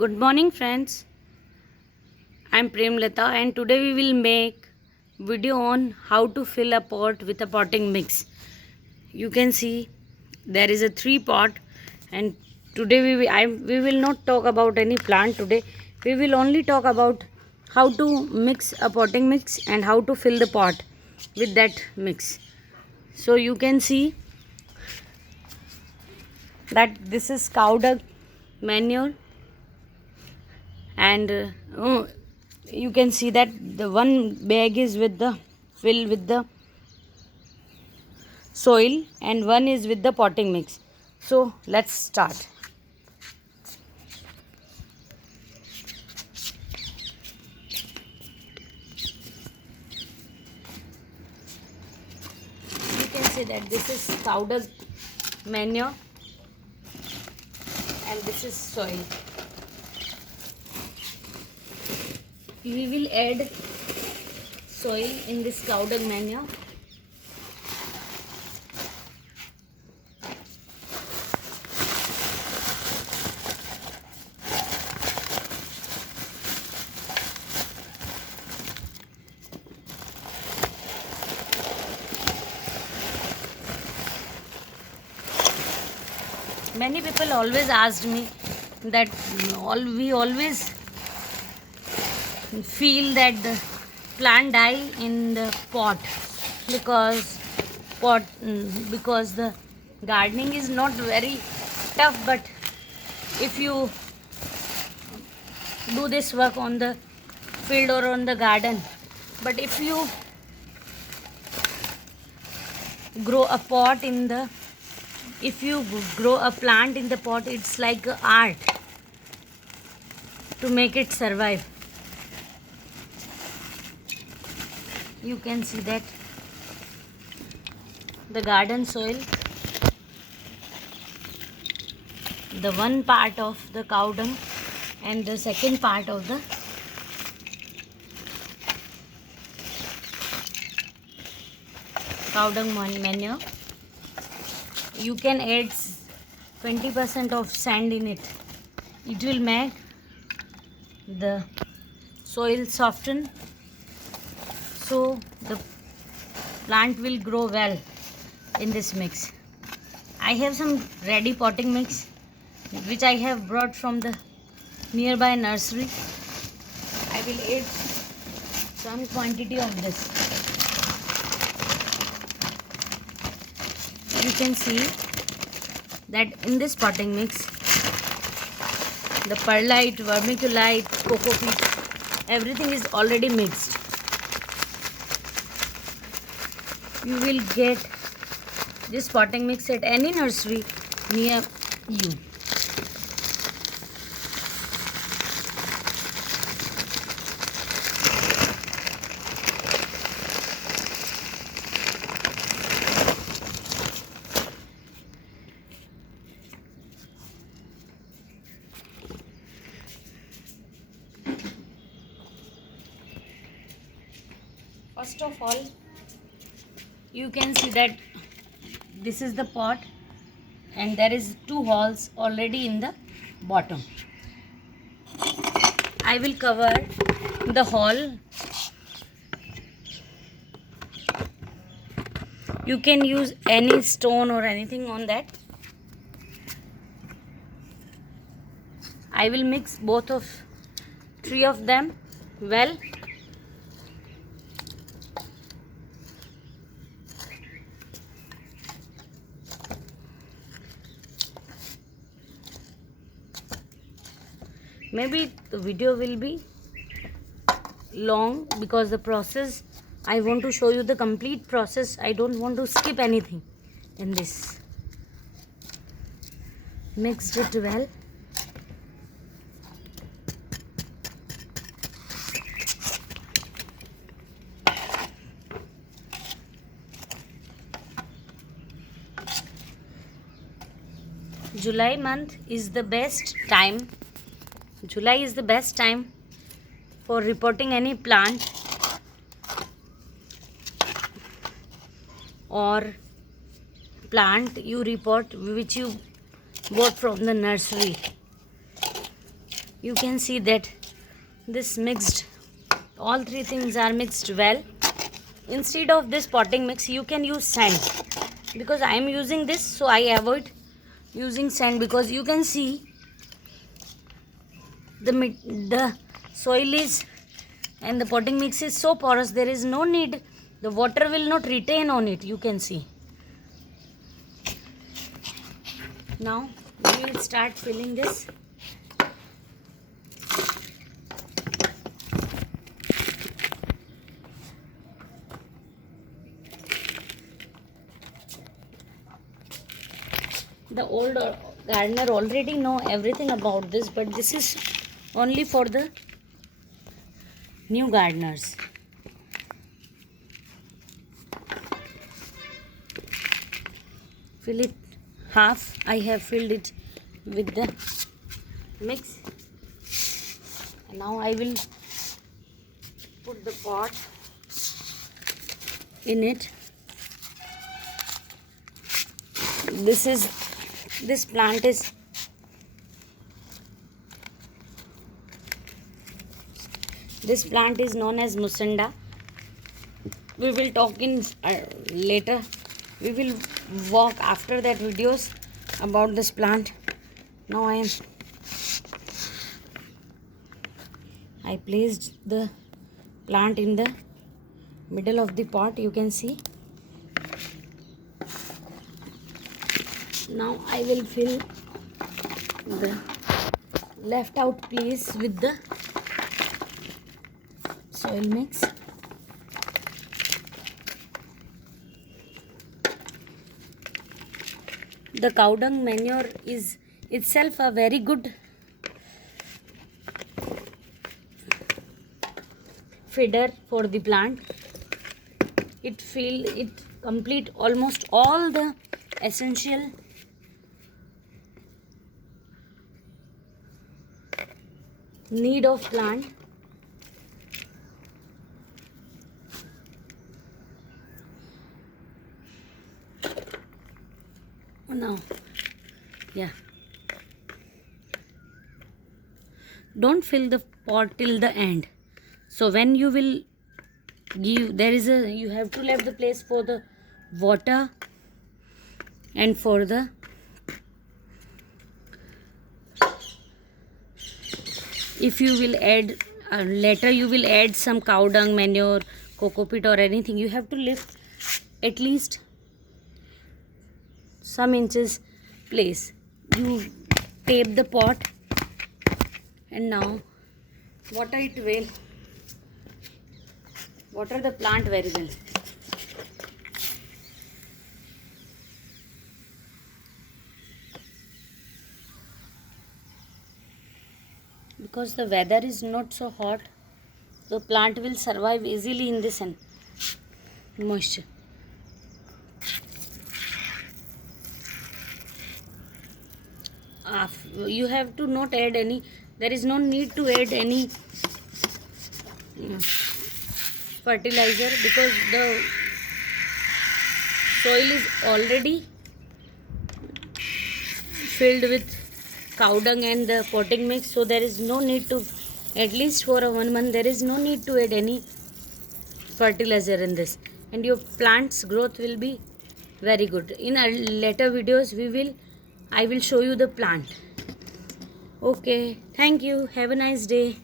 Good morning friends. I am Premlata and today we will make video on how to fill a pot with a potting mix. You can see there is a 3 pot and today we will not talk about any plant today. We will only talk about how to mix a potting mix and how to fill the pot with that mix. So you can see that this is cow dung manure and you can see that the one bag is with the filled with the soil and one is with the potting mix. So let's start. You can see that this is cow dung manure and this is soil. We will add soil in this cow dung manure. Many people always asked me that we always feel that the plant die in the pot because the gardening is not very tough, but if you do this work on the field or on the garden, but if you grow a pot in the if you grow a plant in the pot, it's like a art to make it survive. You can see that the garden soil, the one part of the cow dung and the second part of the cow dung manure. You can add 20% of sand in it. It will make the soil soften, so the plant will grow well in this mix. I have some ready potting mix which I have brought from the nearby nursery. I will add some quantity of this. You can see that in this potting mix the perlite, vermiculite, cocopeat, everything is already mixed. You will get this potting mix at any nursery near you. First of all, you can see that this is the pot and there is 2 holes already in the bottom. I will cover the hole. You can use any stone or anything on that. I will mix both of 3 of them well. Maybe the video will be long because the process, I want to show you the complete process. I don't want to skip anything in this. Mixed it well. July month is the best time. July is the best time for repotting any plant or plant you repot which you bought from the nursery. you can see that this mixed, all three things are mixed well. Instead of this potting mix, you can use sand, because I am using this, so I avoid using sand, because you can see the soil is and the potting mix is so porous, there is no need, the water will not retain on it, you can see. Now we will start filling this. The old gardener already know everything about this, but this is only for the new gardeners. Fill it half. I have filled it with the mix. And now I will put the pot in it. This plant is known as Musanda. We will talk in later. We will walk after that videos about this plant. Now I placed the plant in the middle of the pot, you can see. Now I will fill the left out place with the soil mix. The cow dung manure is itself a very good feeder for the plant. It complete almost all the essential need of plant. Now, yeah, don't fill the pot till the end. So when you will give, you have to leave the place for the water and for the if you will add later you will add some cow dung manure, coco-peat or anything, you have to leave at least some inches place. You tape the pot and now water the plant very well. Because the weather is not so hot, the plant will survive easily in this moisture. You have to not add any, there is no need to add any fertilizer, because the soil is already filled with cow dung and the potting mix, so there is no need to, at least for 1 month, there is no need to add any fertilizer in this, and your plant's growth will be very good. In our later videos I will show you the plant. Okay, thank you, have a nice day.